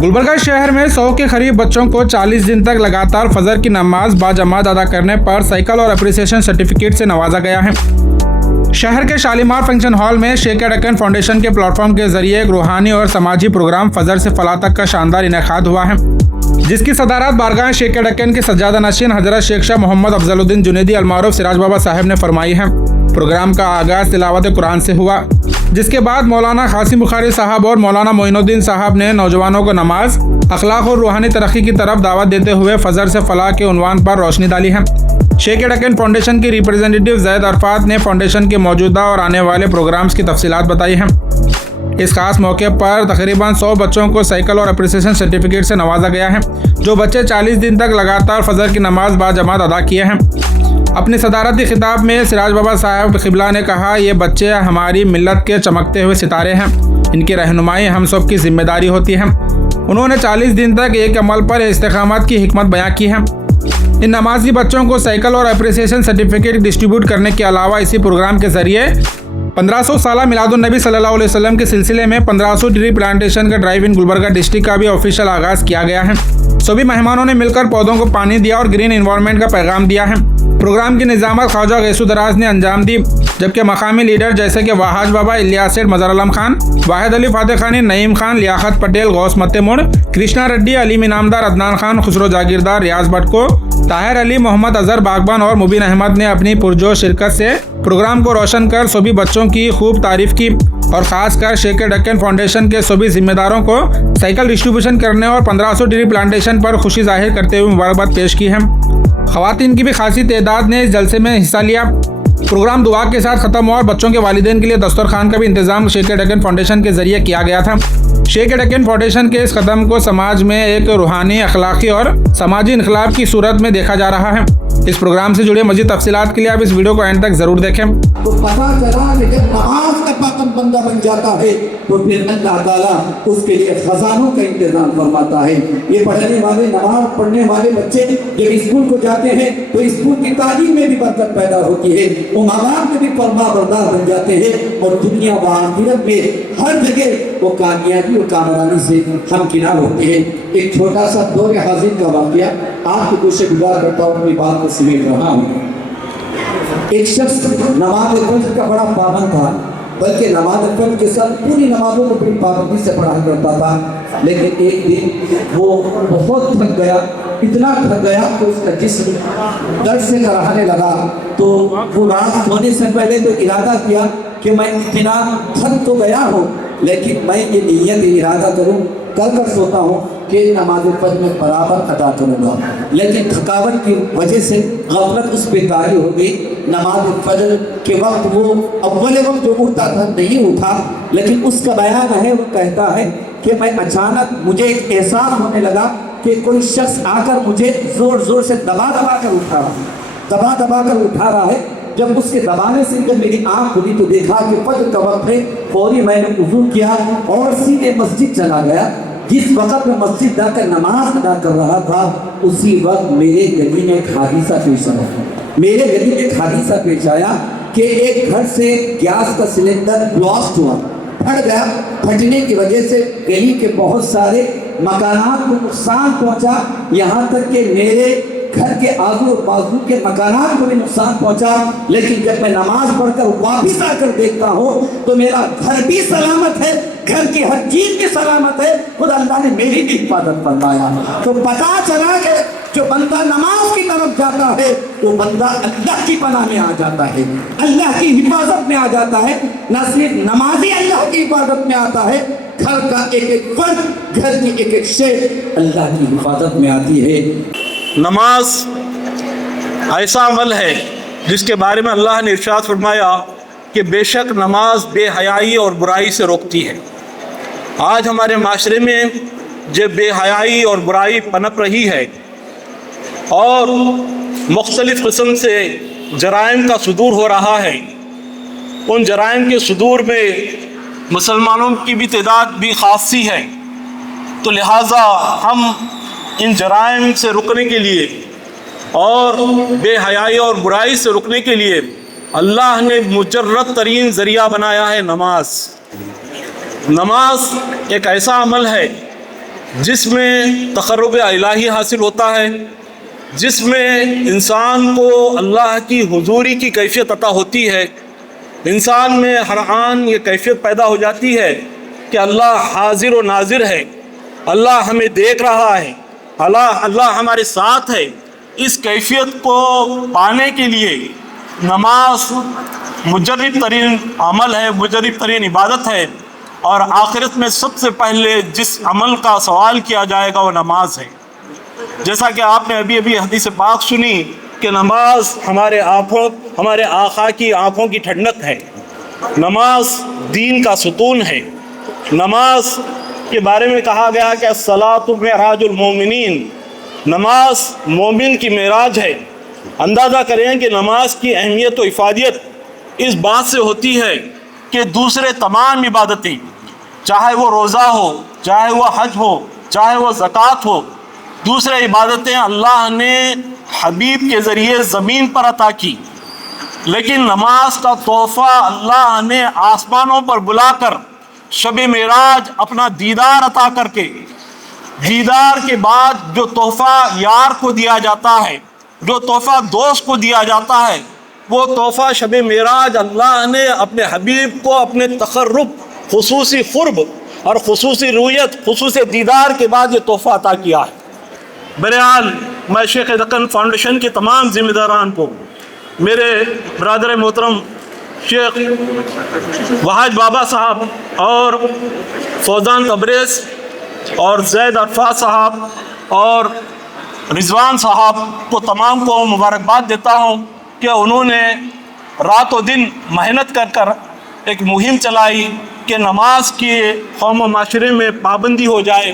गुलबर्गा शहर में 100 के करीब बच्चों को 40 दिन तक लगातार फजर की नमाज बाजमात अदा करने पर साइकिल और अप्रिसिएशन सर्टिफिकेट से नवाजा गया है। शहर के शालीमार फंक्शन हॉल में शेख डक्कन फाउंडेशन के प्लेटफॉर्म के जरिए एक रूहानी और समाजी प्रोग्राम फजर से फलाह तक का शानदार इनेकाद हुआ है, जिसकी सदारत बारगाह शेख डक्कन के सज्जादा नशीन हजरत शेख शाह मोहम्मद अफजलुद्दीन जुनैदी अलमारूफ सिराज बाबा साहब ने फरमाई है। प्रोग्राम का आगाज़ तिलावत कुरान से हुआ, जिसके बाद मौलाना कासिम बुखारी साहब और मौलाना मोइनुद्दीन साहब ने नौजवानों को नमाज, अखलाक और रूहानी तरक्की की तरफ दावत देते हुए फजर से फलाह के उन्वान पर रोशनी डाली है। शेख डक्कन फाउंडेशन की रिप्रेजेंटेटिव जैद अरफात ने फाउंडेशन के मौजूदा और आने वाले प्रोग्राम्स की तफसीलात बताई हैं। इस खास मौके पर तकरीबन 100 बच्चों को साइकिल और अप्रिसिएशन सर्टिफिकेट से नवाजा गया है, जो बच्चे 40 दिन तक लगातार फजर की नमाज बाजमात अदा किए हैं। अपनी सदारती खिताब में सिराज बाबा साहब क़िबला ने कहा, ये बच्चे हमारी मिल्लत के चमकते हुए सितारे हैं, इनकी रहनुमाई हम सब की जिम्मेदारी होती है। उन्होंने 40 दिन तक एक अमल पर इस्तिकामत की हिकमत बयां की है। इन नमाजी बच्चों को साइकिल और अप्रिसिएशन सर्टिफिकेट डिस्ट्रीब्यूट करने के अलावा इसी प्रोग्राम के जरिए 1500 साला मिलादुन्नबी सल्लल्लाहु अलैहि वसल्लम के सिलसिले में 1500 ट्री प्लांटेशन का ड्राइव इन गुलबर्गा डिस्ट्रिक्ट का भी ऑफिशियल आगाज़ किया गया है। सभी मेहमानों ने मिलकर पौधों को पानी दिया और ग्रीन इन्वायरमेंट का पैगाम दिया है। प्रोग्राम की निज़ामत ख्वाजा गैसुदराज ने अंजाम दी, जबकि मकामी लीडर जैसे कि वाहाज बाबा, इलियास सेठ, मज़हर आलम खान, वाहिद अली फातह खानी, नईम खान, लियाकत पटेल, गौस मत्तेमुड़, कृष्णा रेड्डी, अलीम इनामदार, अदनान खान, खुसरो जागीरदार, रियाज भट्टको, ताहिर अली, मोहम्मद अजहर बागबान और मुबीन अहमद ने अपनी पुरजोश शिरकत से प्रोग्राम को रोशन कर सभी बच्चों की खूब तारीफ की और ख़ासकर शेख डक्कन फाउंडेशन के सभी जिम्मेदारों को साइकिल डिस्ट्रीब्यूशन करने और 1500 ट्री प्लांटेशन पर खुशी जाहिर करते हुए मुबारकबाद पेश की है। ख़वातीन की भी खासी तादाद ने इस जलसे में हिस्सा लिया। प्रोग्राम दुआ के साथ ख़त्म हुआ और बच्चों के वालिदैन के लिए दस्तरखान का भी इंतज़ाम शेख डक्कन फाउंडेशन के जरिए किया गया था। शेख डक्कन फाउंडेशन के इस कदम को समाज में एक रूहानी, अखलाकी और समाजी इनकलाब की सूरत में देखा जा रहा है। इस प्रोग्राम से जुड़े मज़ीद तफसीलात के लिए आप इस वीडियो को एंड तक ज़रूर देखें। तो पता चला कि जब नमाज का पाबंद बंदा बन जाता है तो फिर अल्लाह ताला उसके लिए खजानों का इंतजाम फरमाता है। ये पढ़ने वाले, नमाज पढ़ने वाले बच्चे जब स्कूल को जाते हैं तो स्कूल की तालीम में भी बरकत पैदा होती है, वो माँ बाप के भी फरमाबरदार बन जाते हैं और दुनिया व आखिरत में हर जगह वो कामयाबी और कामरानी से हमकिनार होते हैं। एक छोटा सा दौर हाजिर का वाक़या आपको कुछ गुजार करता हूँ, अपनी बात को समेट रहा हूँ। एक शख्स नमाज फज्र का बड़ा पाबंद था, बल्कि नमाज फज्र के साथ पूरी नमाजों को बड़ी पाबंदी से पढ़ा करता था। लेकिन एक दिन वो बहुत थक गया, इतना थक गया कि उसका जिस्म दर्द से कराहने लगा। तो वो रात सोने से पहले तो इरादा किया कि मैं इतना थक तो गया हूँ, लेकिन मैं ये नीयत इरादा करूँ, कर सोता हूँ कि नमाज फज्र में बराबर अदा करूँगा। लेकिन थकावट की वजह से गफलत उस पर तारी हो गई। नमाज फज्र के वक्त वो अव्वल वक्त जो उठता था नहीं उठा, लेकिन उसका बयान है, वो कहता है कि मैं अचानक मुझे एक एहसास होने लगा कि कोई शख्स आकर मुझे ज़ोर ज़ोर से दबा दबा कर उठा रहा है। जब उसके दबाने से जब मेरी आँख खुली तो देखा कि फज्र का वक्त है। फौरी मैंने वुज़ू किया और सीधे मस्जिद चला गया। जिस वक्त में मस्जिद जाकर नमाज अदा कर रहा था, उसी वक्त मेरे गली में एक हादसा पेश आया कि एक घर से गैस का सिलेंडर ब्लास्ट हुआ, फट गया। फटने की वजह से गली के बहुत सारे मकानात को नुकसान पहुंचा, यहाँ तक कि मेरे घर के आजू और बाजू के मकानात को भी नुकसान पहुंचा। लेकिन जब मैं नमाज पढ़कर वापस आकर देखता हूँ तो मेरा घर भी सलामत है, घर की हर चीज भी सलामत है, खुद अल्लाह ने मेरी भी हिफाजत फरमाया। तो पता चला कि जो बंदा नमाज की तरफ जाता है वो बंदा अल्लाह की पनाह में आ जाता है, अल्लाह की हिफाजत में आ जाता है। न सिर्फ नमाजी अल्लाह की हिफाजत में आता है, घर का एक एक फर्द, घर की एक एक शे अल्लाह की हिफाजत में आती है। नमाज ऐसा अमल है जिसके बारे में अल्लाह ने इरशाद फरमाया कि बेशक नमाज बेहयाई और बुराई से रोकती है। आज हमारे माशरे में जब बेहयाई और बुराई पनप रही है और मुख्तलिफ़ किस्म से जराइम का सुदूर हो रहा है, उन जराइम के सुदूर में मुसलमानों की भी तादाद भी खासी है। तो लिहाजा हम इन जराइम से रुकने के लिए और बेहयाई और बुराई से रुकने के लिए अल्लाह ने मुजर्रद तरीन ज़रिया बनाया है नमाज। नमाज एक ऐसा अमल है جس میں تقرب الہی حاصل ہوتا ہے، جس میں انسان کو اللہ کی حضوری کی کیفیت عطا ہوتی ہے، انسان میں ہر آن یہ کیفیت پیدا ہو جاتی ہے کہ اللہ حاضر و ناظر ہے، اللہ ہمیں دیکھ رہا ہے، اللہ ہمارے ساتھ ہے۔ اس کیفیت کو پانے کے لیے نماز مجرب ترین عمل ہے، مجرب ترین عبادت ہے، اور آخرت میں سب سے پہلے جس عمل کا سوال کیا جائے گا وہ نماز ہے۔ جیسا کہ آپ نے ابھی حدیث پاک سنی کہ نماز ہمارے آقا کی آنکھوں کی ٹھنڈک ہے، نماز دین کا ستون ہے۔ نماز کے بارے میں کہا گیا کہ الصلاۃ معراج المومنین، نماز مومن کی معراج ہے۔ اندازہ کریں کہ نماز کی اہمیت و افادیت اس بات سے ہوتی ہے کہ دوسرے تمام عبادتیں، چاہے وہ روزہ ہو، چاہے وہ حج ہو، چاہے وہ زکوٰۃ ہو، دوسرے عبادتیں اللہ نے حبیب کے ذریعے زمین پر عطا کی، لیکن نماز کا تحفہ اللہ نے آسمانوں پر بلا کر شب معراج اپنا دیدار عطا کر کے، دیدار کے بعد جو تحفہ یار کو دیا جاتا ہے، جو تحفہ دوست کو دیا جاتا ہے، وہ تحفہ شب معراج اللہ نے اپنے حبیب کو اپنے تقرب، خصوصی قرب اور خصوصی رویت، خصوصی دیدار کے بعد یہ تحفہ عطا کیا ہے۔ بہرحال میں شیخ دکن فاؤنڈیشن کے تمام ذمہ داران کو، میرے برادر محترم شیخ وحاج بابا صاحب اور فوزان تبریز اور زید عرفات صاحب اور رضوان صاحب کو تمام کو مبارکباد دیتا ہوں کہ انہوں نے رات و دن محنت کر ایک مہم چلائی کہ نماز کی قوم و معاشرے میں پابندی ہو جائے۔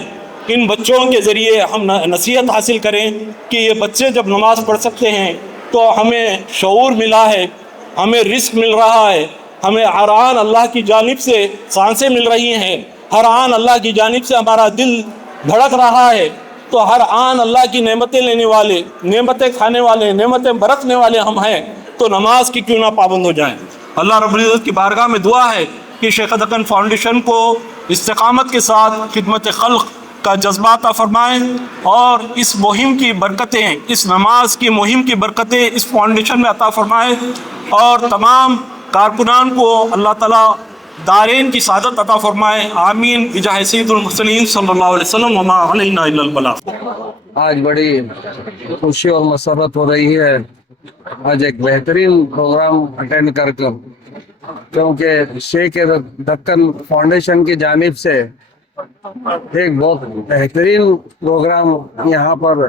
ان بچوں کے ذریعے ہم نصیحت حاصل کریں کہ یہ بچے جب نماز پڑھ سکتے ہیں تو ہمیں شعور ملا ہے، ہمیں رزق مل رہا ہے، ہمیں ہر آن اللہ کی جانب سے سانسیں مل رہی ہیں، ہر آن اللہ کی جانب سے ہمارا دل دھڑک رہا ہے، تو ہر آن اللہ کی نعمتیں لینے والے، نعمتیں کھانے والے، نعمتیں برتنے والے ہم ہیں، تو نماز کی کیوں نہ پابند ہو جائیں۔ اللہ رب العزت کی بارگاہ میں دعا ہے کہ شیخ دکن فاؤنڈیشن کو استقامت کے ساتھ خدمت خلق کا جذبہ عطا فرمائیں، اور اس مہم کی برکتیں، اس نماز کی مہم کی برکتیں اس فاؤنڈیشن میں عطا فرمائیں، اور تمام کارکنان کو اللہ تعالیٰ دارین کی سعادت عطا فرمائے۔ آمین بجاہ سید المرسلین صلی اللہ علیہ وسلم، وما علینا الا البلاغ۔ آج بڑی خوشی اور مسرت ہو رہی ہے آج ایک بہترین پروگرام اٹینڈ کر کیونکہ شیخ دکن فاؤنڈیشن کی جانب سے ایک بہت بہترین پروگرام یہاں پر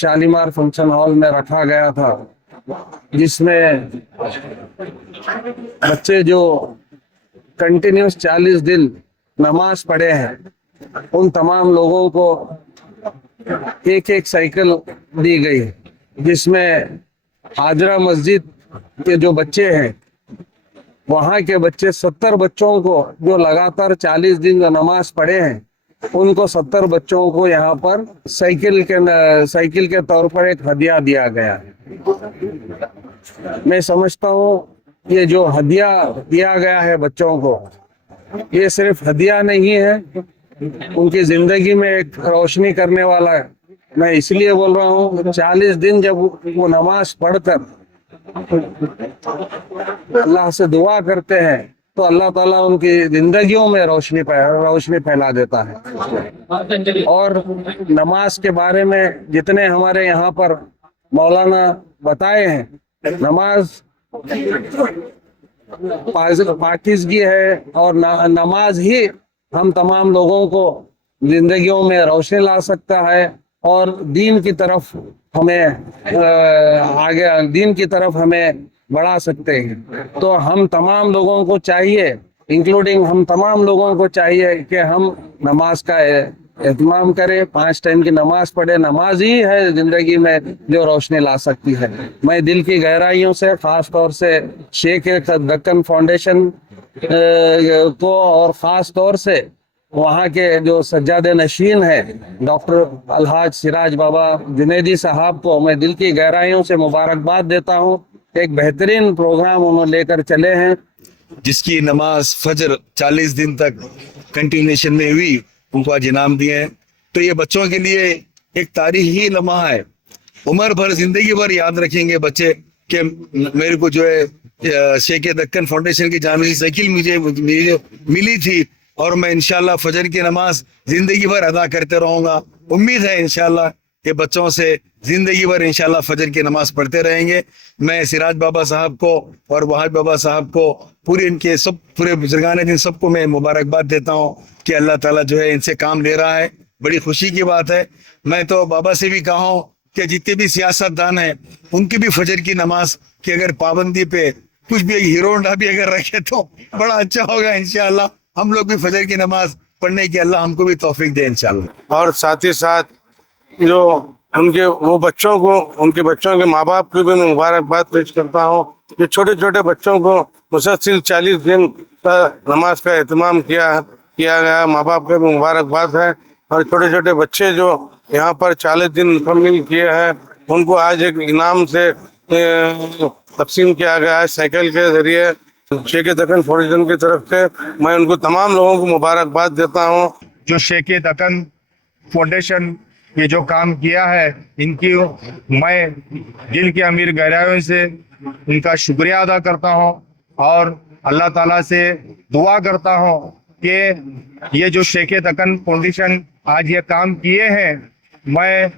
شالیمار فنکشن ہال میں رکھا گیا تھا، جس میں بچے جو کنٹینیوس 40 دن نماز پڑھے ہیں ان تمام لوگوں کو ایک سائیکل دی گئی، جس میں حاضرہ مسجد کے جو بچے ہیں وہاں کے بچے 70 بچوں کو جو لگاتار 40 دن جو نماز پڑھے ہیں ان کو 70 بچوں کو یہاں پر سائیکل کے طور پر ایک ہدیہ دیا گیا ہے۔ میں سمجھتا ہوں یہ جو ہدیہ دیا گیا ہے بچوں کو، یہ صرف ہدیہ نہیں ہے، ان کی زندگی میں ایک روشنی کرنے والا ہے۔ میں اس لیے بول رہا ہوں 40 دن جب وہ نماز پڑھ کر اللہ سے دعا کرتے ہیں تو اللہ تعالیٰ ان کی زندگیوں میں روشنی پھیلا دیتا ہے۔ اور نماز کے بارے میں جتنے ہمارے یہاں پر مولانا بتائے ہیں، نماز پاکیزگی ہے، اور نماز ہی ہم تمام لوگوں کو زندگیوں میں روشنی لا سکتا ہے اور دین کی طرف ہمیں دین کی طرف ہمیں بڑھا سکتے ہیں۔ تو ہم تمام لوگوں کو چاہیے، انکلوڈنگ ہم تمام لوگوں کو چاہیے کہ ہم نماز کا اہتمام کریں، 5 ٹائم کی نماز پڑھے۔ نماز ہی ہے زندگی میں جو روشنی لا سکتی ہے۔ میں دل کی گہرائیوں سے خاص طور سے شیخ دکن فاؤنڈیشن کو اور خاص طور سے وہاں کے جو سجاد نشین ہیں ڈاکٹر الحاج سراج بابا جنیدی صاحب کو میں دل کی گہرائیوں سے مبارکباد دیتا ہوں۔ ایک بہترین پروگرام انہوں لے کر چلے ہیں، جس کی نماز فجر 40 دن تک کنٹینیوشن میں ہوئی، उनको आज इनाम दिए हैं। तो ये बच्चों के लिए एक तारीखी लम्हा है, उम्र भर जिंदगी भर याद रखेंगे बच्चे कि मेरे को जो है शेख दक्कन फाउंडेशन की जानिब से साइकिल मुझे मिली थी और मैं इंशाल्लाह फजर की नमाज जिंदगी भर अदा करते रहूंगा। उम्मीद है इंशाल्लाह कि बच्चों से जिंदगी भर इंशाल्लाह फजर की नमाज पढ़ते रहेंगे। मैं सिराज बाबा साहब को और वहाज बाबा साहब को पूरे इनके सब पूरे बुजुर्गान दिन सबको मैं मुबारकबाद देता हूँ कि अल्लाह ताला जो है इनसे काम ले रहा है। बड़ी खुशी की बात है। मैं तो बाबा से भी कहा हूँ कि जितने भी सियासतदान हैं उनकी भी फजर की नमाज की अगर पाबंदी पे कुछ भी हीरो होंडा भी अगर रखे तो बड़ा अच्छा होगा। इंशाल्लाह हम लोग भी फजर की नमाज पढ़ने की अल्लाह हमको भी तौफीक दे इंशाल्लाह। और साथ ही साथ जो उनके उनके बच्चों के माँ बाप को भी मैं मुबारकबाद पेश करता हूँ कि छोटे छोटे बच्चों को मुसलसल 40 दिन का नमाज का एहतमाम किया गया। माँ बाप को भी मुबारकबाद है। और छोटे छोटे बच्चे जो यहाँ पर 40 दिन मुकम्मल किए हैं उनको आज एक इनाम से तकसीम किया गया है साइकिल के जरिए शेख दक्कन फाउंडेशन की तरफ से। मैं उनको तमाम लोगों को मुबारकबाद देता हूँ। जो शेख दक्कन फाउंडेशन ये जो काम किया है इनकी मैं दिल की अमीर गहराइयों से इनका शुक्रिया अदा करता हूँ और अल्लाह ताला से दुआ करता हूँ कि ये जो शेख दक्कन फाउंडेशन आज ये काम किए हैं, मैं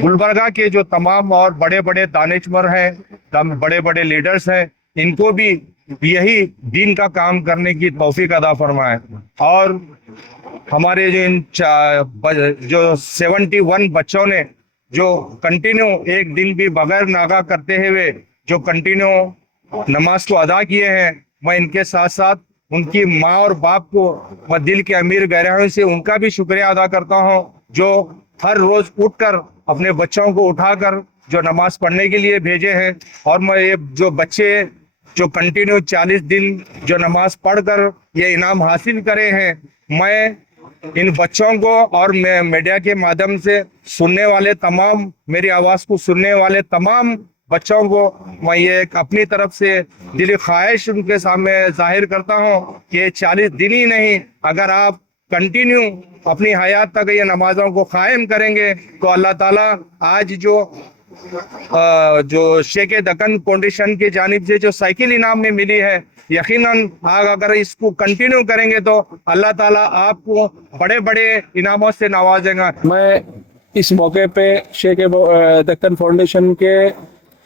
गुलबर्गा के जो तमाम और बड़े बड़े दानिशवर हैं, बड़े बड़े लीडर्स हैं, इनको भी यही दीन का काम करने की तौफीक अदा फरमाए। और हमारे जो 71 बच्चों ने जो कंटिन्यू एक दिन भी बगैर नागा करते हुए जो कंटिन्यू नमाज को अदा किए हैं, मैं इनके साथ साथ उनकी माँ और बाप को मैं दिल के अमीर गहराइयों से उनका भी शुक्रिया अदा करता हूँ जो हर रोज उठकर अपने बच्चों को उठाकर जो नमाज पढ़ने के लिए भेजे हैं। और मैं ये जो बच्चे जो कंटिन्यू 40 दिन जो नमाज पढ़कर ये इनाम हासिल करे हैं, मैं इन बच्चों को और मैं मीडिया के माध्यम से सुनने वाले तमाम मेरी आवाज़ को सुनने वाले तमाम बच्चों को मैं ये अपनी तरफ से दिली ख्वाहिश उनके सामने जाहिर करता हूँ कि ये 40 दिन ही नहीं, अगर आप कंटिन्यू अपनी हयात तक ये नमाजों को कायम करेंगे तो अल्लाह ताला आज जो शेख दक्कन फाउंडेशन की जानिब से जो साइकिल इनाम में मिली है, यकीनन अगर इसको कंटिन्यू करेंगे तो अल्लाह ताला आपको बड़े बड़े इनामों से नवाजेगा। मैं इस मौके पे शेख दक्कन फाउंडेशन के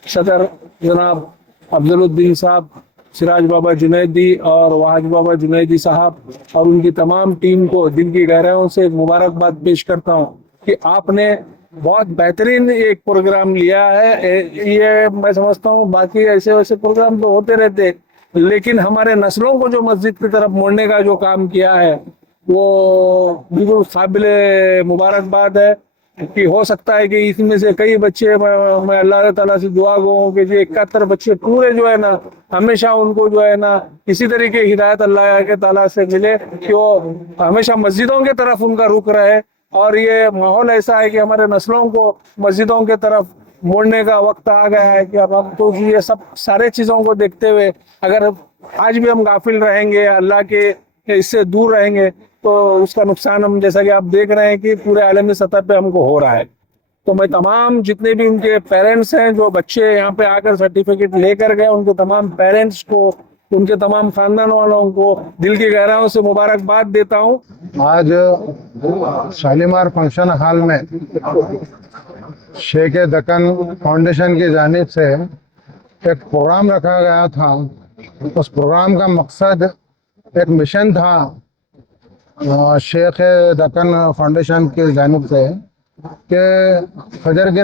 सदर जनाब अफजलुद्दीन साहब, सिराज बाबा जुनैदी और वहाज बाबा जुनैदी साहब और उनकी तमाम टीम को दिल की गहराइयों से मुबारकबाद पेश करता हूँ कि आपने बहुत बेहतरीन एक प्रोग्राम लिया है। ये मैं समझता हूँ बाकी ऐसे वैसे प्रोग्राम तो होते रहते, लेकिन हमारे नस्लों को जो मस्जिद की तरफ मोड़ने का जो काम किया है वो बिल्कुल काबिल मुबारकबाद है कि हो सकता है कि इसमें से कई बच्चे मैं अल्लाह ताला से दुआ गो कि जो 71 बच्चे पूरे जो है ना हमेशा उनको जो है ना इसी तरीके हिदायत अल्लाह के ताला से मिले कि वो हमेशा मस्जिदों के तरफ उनका रुख रहे। और ये माहौल ऐसा है कि हमारे नस्लों को मस्जिदों के तरफ मोड़ने का वक्त आ गया है कि अब तो ये सब सारे चीज़ों को देखते हुए अगर आज भी हम गाफिल रहेंगे, अल्लाह के इससे दूर रहेंगे तो उसका नुकसान हम जैसा कि आप देख रहे हैं कि पूरे आलमी सतह पे हमको हो रहा है। तो मैं तमाम जितने भी उनके पेरेंट्स हैं जो बच्चे यहाँ पे आकर सर्टिफिकेट लेकर गए, उनके तमाम पेरेंट्स को, उनके तमाम खानदान वालों को दिल की गहराइयों से मुबारकबाद देता हूँ। आज शालीमार फंक्शन हॉल में शेख दक्कन फाउंडेशन की जानिब से एक प्रोग्राम रखा गया था। उस प्रोग्राम का मकसद एक मिशन था शेख दक्कन फाउंडेशन की जानिब से कि फजर की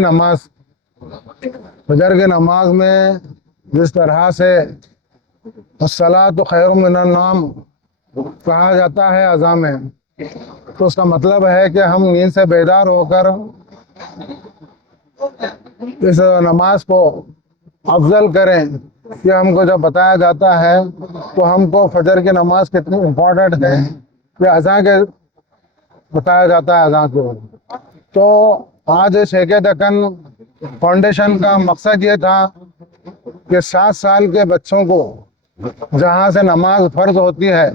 नमाज में जिस तरह से अस्सलातु खैरुम मिनन नौम कहा जाता है अज़ा में, तो उसका मतलब है कि हम नींद से बेदार होकर इस नमाज को अफजल करें। कि हमको जब बताया जाता है तो हमको फजर की नमाज कितनी इम्पोर्टेंट है ये अज़ा के बताया जाता है अज़ा को। तो आज शेख दक्कन फाउंडेशन का मकसद ये था कि 7 साल के बच्चों को जहाँ से नमाज फ़र्ज होती है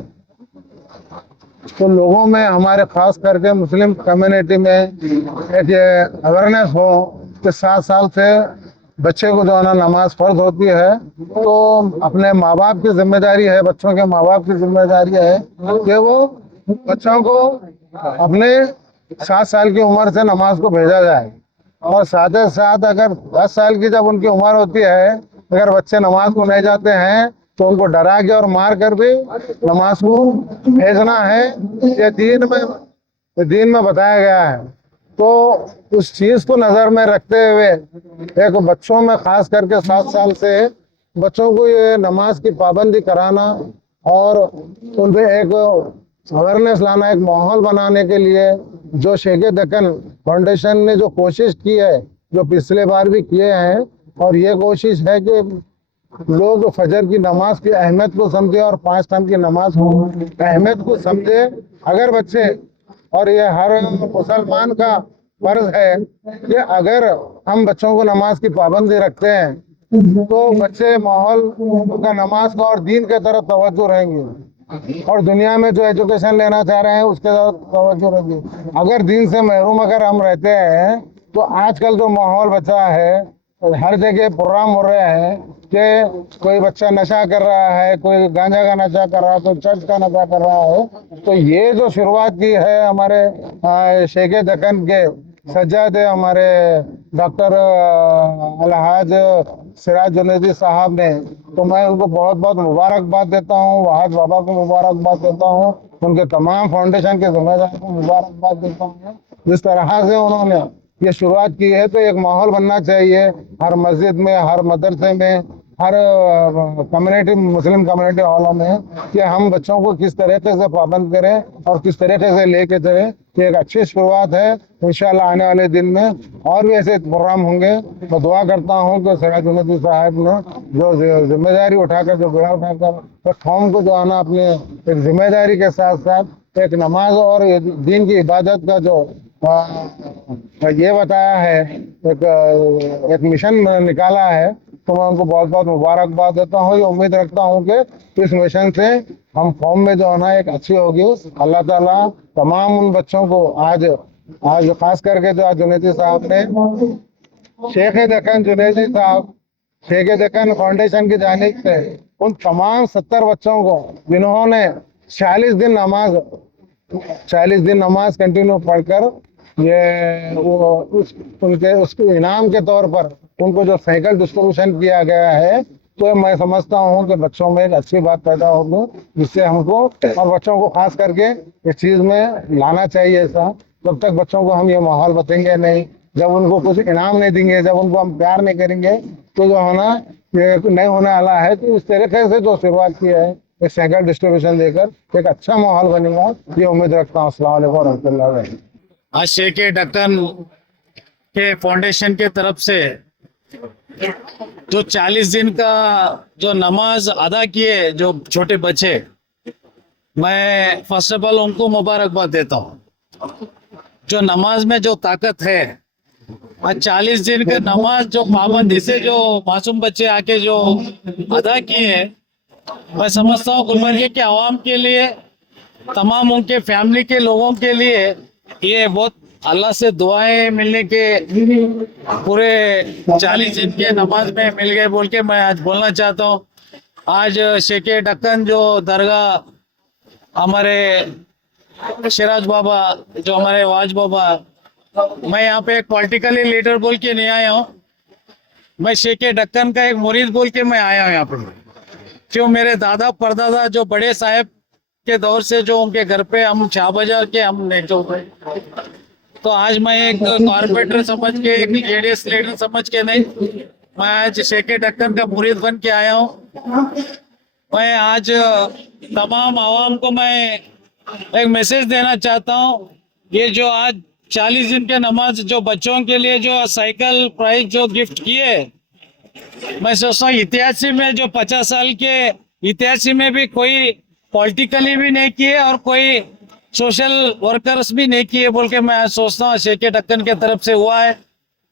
तो लोगों में हमारे खास करके मुस्लिम कम्युनिटी में एक अवेयरनेस हो कि 7 साल से बच्चे को जो है ना नमाज फर्ज होती है, तो अपने माँ बाप की जिम्मेदारी है, बच्चों के माँ बाप की जिम्मेदारी है कि वो बच्चों को अपने 7 साल की उम्र से नमाज को भेजा जाए। और साथ ही साथ अगर 10 साल की जब उनकी उम्र होती है, अगर बच्चे नमाज को नहीं जाते हैं तो उनको डरा के और मार कर भी नमाज को भेजना है, ये दीन में बताया गया है। तो उस चीज को नजर में रखते हुए एक बच्चों में खास करके 7 साल से बच्चों को ये नमाज की पाबंदी कराना और उनपे एक अवेयरनेस लाना, एक माहौल बनाने के लिए जो शेख दक्कन फाउंडेशन ने जो कोशिश की है, जो पिछले बार भी किए हैं, और ये कोशिश है कि लोग फजर की नमाज की अहमियत को समझे और 5 टाइम की नमाज को अहमियत को समझे। अगर बच्चे, और ये हर मुसलमान का फर्ज है कि अगर हम बच्चों को नमाज की पाबंदी रखते हैं तो बच्चे माहौल का नमाज का और दीन के तरफ तवज्जो रहेंगे, और दुनिया में जो एजुकेशन लेना चाह रहे हैं उसके तरफ तवज्जो रहेंगे। अगर दीन से महरूम अगर हम रहते हैं तो आजकल जो माहौल बचा है, हर जगह प्रोग्राम हो रहे हैं कि कोई बच्चा नशा कर रहा है, कोई गांजा का नशा कर रहा है, कोई चर्च का नशा कर रहा है। तो ये जो शुरुआत की है हमारे शेख दक्कन के सज्जाद हमारे डॉक्टर अलहाज सिराज जुनैदी साहब ने, तो मैं उनको बहुत बहुत मुबारकबाद देता हूँ, वहाज बाबा को मुबारकबाद देता हूँ, उनके तमाम फाउंडेशन के जिम्मेदार को मुबारकबाद देता हूँ। जिस तरह से उन्होंने ये शुरुआत की है, तो एक माहौल बनना चाहिए हर मस्जिद में, हर मदरसे में, हर कम्युनिटी, मुस्लिम कम्युनिटी हॉलों में, कि हम बच्चों को किस तरीके से पाबंद करें और किस तरीके से लेके चलें। ये एक अच्छी शुरुआत है। इंशाल्लाह आने वाले दिन में और भी ऐसे प्रोग्राम होंगे। मैं दुआ करता हूँ कि सिराज जुनैदी साहब ने जो जिम्मेदारी उठाकर, जो बेड़ा उठाकर कौम को जो आना अपने एक जिम्मेदारी के साथ साथ एक नमाज और दीन की इबादत का जो ये बताया है, एक मिशन निकाला है, तो मैं उनको बहुत बहुत मुबारकबाद देता हूँ। ये उम्मीद रखता हूँ कि इस मिशन से हम कौम में जो है ना एक अच्छी होगी। अल्लाह ताला तमाम उन बच्चों को आज खास करके जो आज जुनैदी साहब ने, शेख दक्कन जुनैदी साहब, शेख दक्कन फाउंडेशन की जानिब से उन तमाम 70 बच्चों को जिन्होंने 40 दिन नमाज कंटिन्यू पढ़कर ये उसके इनाम के तौर पर उनको जो साइकिल डिस्ट्रीब्यूशन किया गया है, तो मैं समझता हूँ कि बच्चों में एक अच्छी बात पैदा होगी, जिससे हमको और बच्चों को खास करके इस चीज़ में लाना चाहिए। ऐसा जब तक बच्चों को हम ये माहौल बतेंगे नहीं, जब उनको कुछ इनाम नहीं देंगे, जब उनको हम प्यार नहीं करेंगे, तो जो है ना ये नहीं होने वाला है। तो इस तरीके से जो शुरुआत की है एक साइकिल डिस्ट्रीब्यूशन देकर एक अच्छा माहौल बनेगा, ये उम्मीद रखता हूँ। अस्सलाम वालेकुम रहमतुल्लाहि व बरकातहू। आज शेख दक्कन के फाउंडेशन के तरफ से जो 40 दिन का जो नमाज अदा किए जो छोटे बच्चे, मैं फर्स्ट ऑफ ऑल उनको मुबारकबाद देता हूँ। जो नमाज में जो ताकत है, आज 40 दिन का नमाज जो पाबंदी से जो मासूम बच्चे आके जो अदा किए, मैं समझता हूँ गुलबर्गे के आवाम के लिए, तमाम उनके फैमिली के लोगों के लिए ये बहुत अल्लाह से दुआएं मिलने के पूरे 40 दिन के नमाज में मिल गए बोल के मैं आज बोलना चाहता हूँ। आज शेख दक्कन जो दरगाह हमारे सिराज बाबा, जो हमारे वाज बाबा, मैं यहाँ पे एक पॉलिटिकली लीडर बोल के नहीं आया हूँ, मैं शेख दक्कन का एक मुरीद बोल के मैं आया हूँ यहाँ पे। क्यों मेरे दादा परदादा जो बड़े साहब के दौर से जो उनके घर पे हम शाह बाजार के हम नेचो गए, तो आज मैं एक कॉर्पोरेटर समझ के, एक जेडीएस लीडर समझ के नहीं, मैं आज शेख दक्कन का मुरीद बन के आया हूँ। मैं आज तमाम आवाम को मैं एक मैसेज देना चाहता हूँ। ये जो आज 40 दिन के नमाज जो बच्चों के लिए जो साइकिल प्राइज जो गिफ्ट किए, मैं सोचता हूँ इतिहासी में जो 50 साल के इतिहासी में भी कोई पॉलिटिकली भी नहीं किए और कोई सोशल वर्कर्स भी नहीं किए बोल के मैं आज सोचता हूँ शेख दक्कन के तरफ से हुआ है।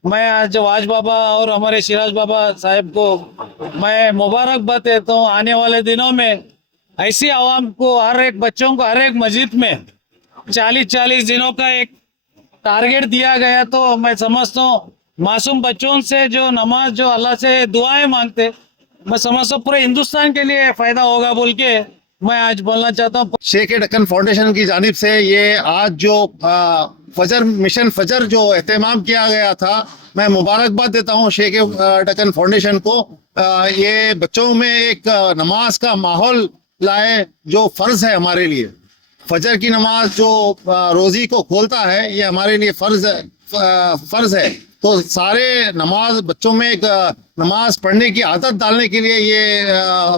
मैं आज वाज बाबा और हमारे सिराज बाबा साहब को मैं मुबारकबाद देता हूँ। आने वाले दिनों में ऐसी आवाम को, हर एक बच्चों को हर एक मस्जिद में 40-40 दिनों का एक टारगेट दिया गया, तो मैं समझता हूँ मासूम बच्चों से जो नमाज, जो अल्लाह से दुआएं मांगते, मैं समझता हूँ पूरे हिंदुस्तान के लिए फायदा होगा बोल के मैं आज बोलना चाहता हूँ। शेख ढक्कन फाउंडेशन की जानिब से ये आज जो फजर मिशन फजर जो एहतमाम किया गया था, मैं मुबारकबाद देता हूँ शेख ढक्कन फाउंडेशन को। ये बच्चों में एक नमाज का माहौल लाए जो फर्ज है हमारे लिए। फजर की नमाज जो रोजी को खोलता है, ये हमारे लिए फर्ज है। तो सारे नमाज बच्चों में एक नमाज पढ़ने की आदत डालने के लिए ये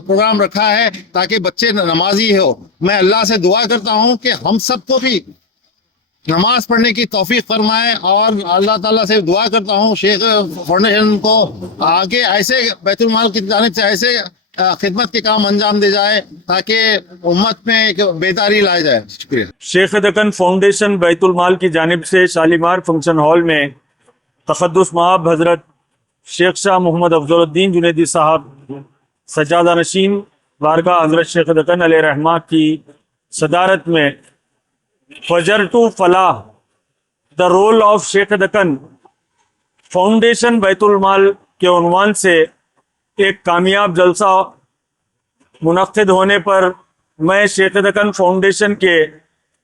प्रोग्राम रखा है ताकि बच्चे नमाजी हो। मैं अल्लाह से दुआ करता हूँ कि हम सबको भी नमाज पढ़ने की तौफीक फरमाए, और अल्लाह ताला से दुआ करता हूँ शेख फाउंडेशन को आगे ऐसे बैतुल माल की जानिब से ऐसे खिदमत के काम अंजाम दे जाए ताकि उम्मत में एक बेदारी लाई जाए। शुक्रिया। शेख दक्कन फाउंडेशन बैतुल माल की जानिब से शालीमार फंक्शन हॉल में तक़द्दुस महाब हज़रत शेख शाह मोहम्मद अफजलुद्दीन जुनैदी साहब सज्जादा नशीन बारगाह हज़रत शेख दक्कन अलैहि रहमा की सदारत में फजर टू फलाह the role of Sheikh Deccan foundation बैतुल माल के उन्वान से एक कामयाब जलसा मुनक्किद होने पर मैं शेख दक्कन फाउंडेशन के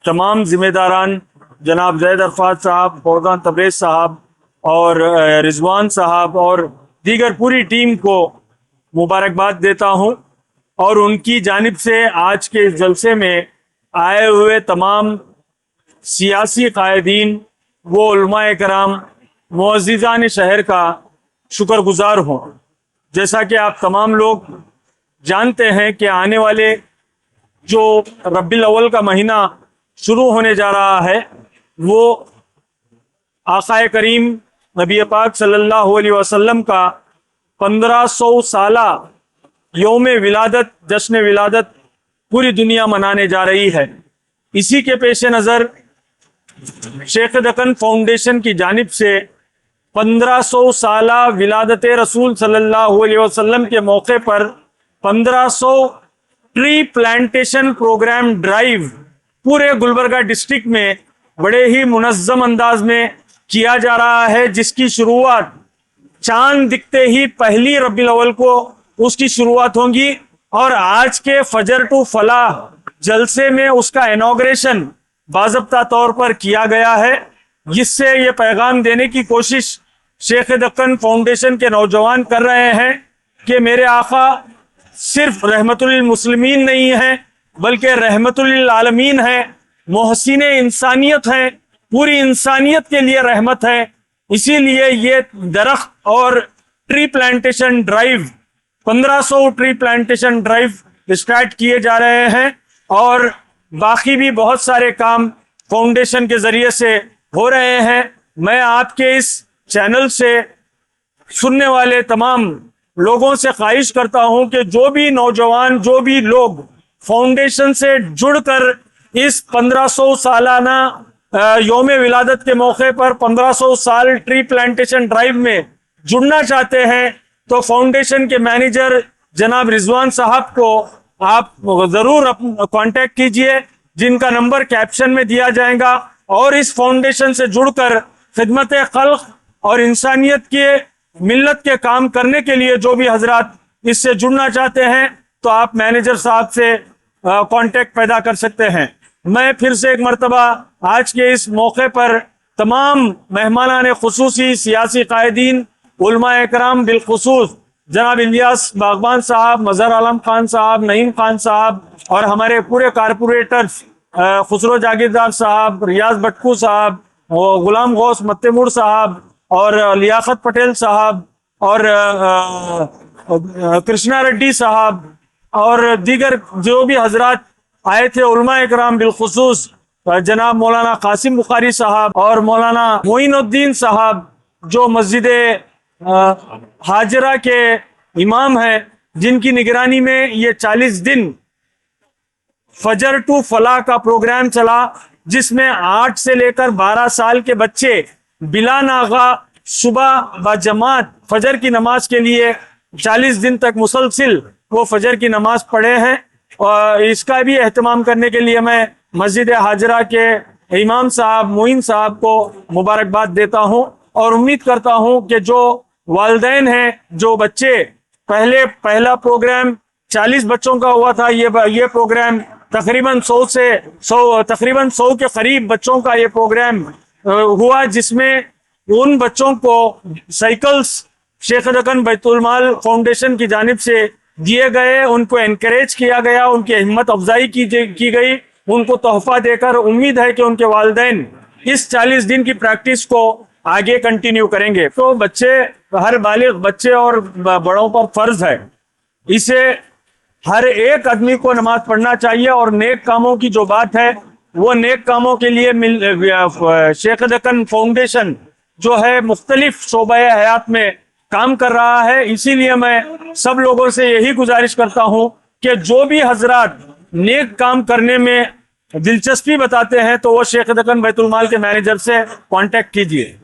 तमाम जिम्मेदारान जनाब जैद अरफात साहब, फौजान तबरेज़ साहब और रिजवान साहब और दीगर पूरी टीम को मुबारकबाद देता हूं, और उनकी जानिब से आज के इस जलसे में आए हुए तमाम सियासी कायदीन वो उलमाए कराम मुअज़्ज़िज़ान शहर का शुक्रगुजार हूँ। जैसा कि आप तमाम लोग जानते हैं कि आने वाले जो रब्बिल अव्वल का महीना शुरू होने जा रहा है, वो आक़ाए करीम नबी पाक सल्लल्लाहु अलैहि वसल्लम का 1500 साला यौम विलादत, जश्न विलादत पूरी दुनिया मनाने जा रही है। इसी के पेश नज़र शेख दक्कन फाउंडेशन की जानिब से 1500 साला विलादत रसूल सल्लल्लाहु अलैहि वसल्लम के मौके पर 1500 ट्री प्लांटेशन प्रोग्राम ड्राइव पूरे गुलबर्गा डिस्ट्रिक्ट में बड़े ही मुनज़्ज़म अंदाज में किया जा रहा है, जिसकी शुरुआत चांद दिखते ही पहली रब्बिल अव्वल को उसकी शुरुआत होगी, और आज के फजर टू फलाह जलसे में उसका इनॉग्रेशन बाज़ाब्ता तौर पर किया गया है। जिससे ये पैगाम देने की कोशिश शेख दक्कन फाउंडेशन के नौजवान कर रहे हैं कि मेरे आका सिर्फ रहमतुल मुस्लिमीन नहीं है, बल्कि रहमतुल आलमीन है, मोहसिन इंसानियत है, पूरी इंसानियत के लिए रहमत है। इसीलिए ये दरख्त और tree plantation drive 1500 tree plantation drive start किए जा रहे हैं, और बाकी भी बहुत सारे काम फाउंडेशन के जरिए से हो रहे हैं। मैं आपके इस चैनल से सुनने वाले तमाम लोगों से ख्वाहिश करता हूं कि जो भी नौजवान, जो भी लोग फाउंडेशन से जुड़कर इस 1500 सालाना यौम विलादत के मौके पर 1500 साल ट्री प्लांटेशन ड्राइव में जुड़ना चाहते हैं, तो फाउंडेशन के मैनेजर जनाब रिजवान साहब को आप ज़रूर कांटेक्ट कीजिए, जिनका नंबर कैप्शन में दिया जाएगा। और इस फाउंडेशन से जुड़कर खिदमत खल्क और इंसानियत के मिल्लत के काम करने के लिए जो भी हजरात इससे जुड़ना चाहते हैं, तो आप मैनेजर साहब से कांटेक्ट पैदा कर सकते हैं। मैं फिर से एक मरतबा आज के इस मौके पर तमाम मेहमानान खुसूसी, सियासी कायदीन, उलमाए कराम, बिलखुसूस जनाब इलियास बागबान साहब, मजहर आलम खान साहब, नईम खान साहब और हमारे पूरे कारपोरेटर्स खुसरो जागीरदार साहब, रियाज भट्टू साहब, गुलाम गौस मत्तेमूर साहब और लियाकत पटेल साहब और कृष्णा रेड्डी साहब और दीगर जो भी हजरात आए थे, उलमाए कराम, बिलखुसूस जनाब मौलाना कासिम बुखारी साहब और मौलाना मोइनुद्दीन साहब जो मस्जिद हाजरा के इमाम हैं, जिनकी निगरानी में ये 40 दिन फजर टू फलाह का प्रोग्राम चला, जिसमें 8 से लेकर 12 साल के बच्चे बिला नागा सुबह ब जमात फजर की नमाज के लिए 40 दिन तक मुसलसिल वो फजर की नमाज पढ़े हैं। इसका भी एहतमाम करने के लिए मैं मस्जिद हाजरा के इमाम साहब मोइन साहब को मुबारकबाद देता हूँ और उम्मीद करता हूँ कि जो वालिदैन हैं, जो बच्चे पहला प्रोग्राम 40 बच्चों का हुआ था, ये प्रोग्राम तकरीबन 100 के करीब बच्चों का ये प्रोग्राम हुआ, जिसमें उन बच्चों को साइकिल्स शेख दक्कन बैतुल माल फाउंडेशन की जानिब से दिए गए, उनको एनकरेज किया गया, उनकी हिम्मत अफजाई की गई, उनको तोहफा देकर उम्मीद है कि उनके वालिदैन इस 40 दिन की प्रैक्टिस को आगे कंटिन्यू करेंगे। तो हर बालिग बच्चे और बड़ों पर फर्ज है, इसे हर एक आदमी को नमाज पढ़ना चाहिए और नेक कामों की जो बात है वो नेक कामों के लिए शेख दक्कन फाउंडेशन जो है मुख्तलिफ शोबे हयात में काम कर रहा है। इसीलिए मैं सब लोगों से यही गुजारिश करता हूँ कि जो भी हजरात नेक काम करने में दिलचस्पी बताते हैं तो वो शेख दक्कन बैतुल माल के मैनेजर से कांटेक्ट कीजिए।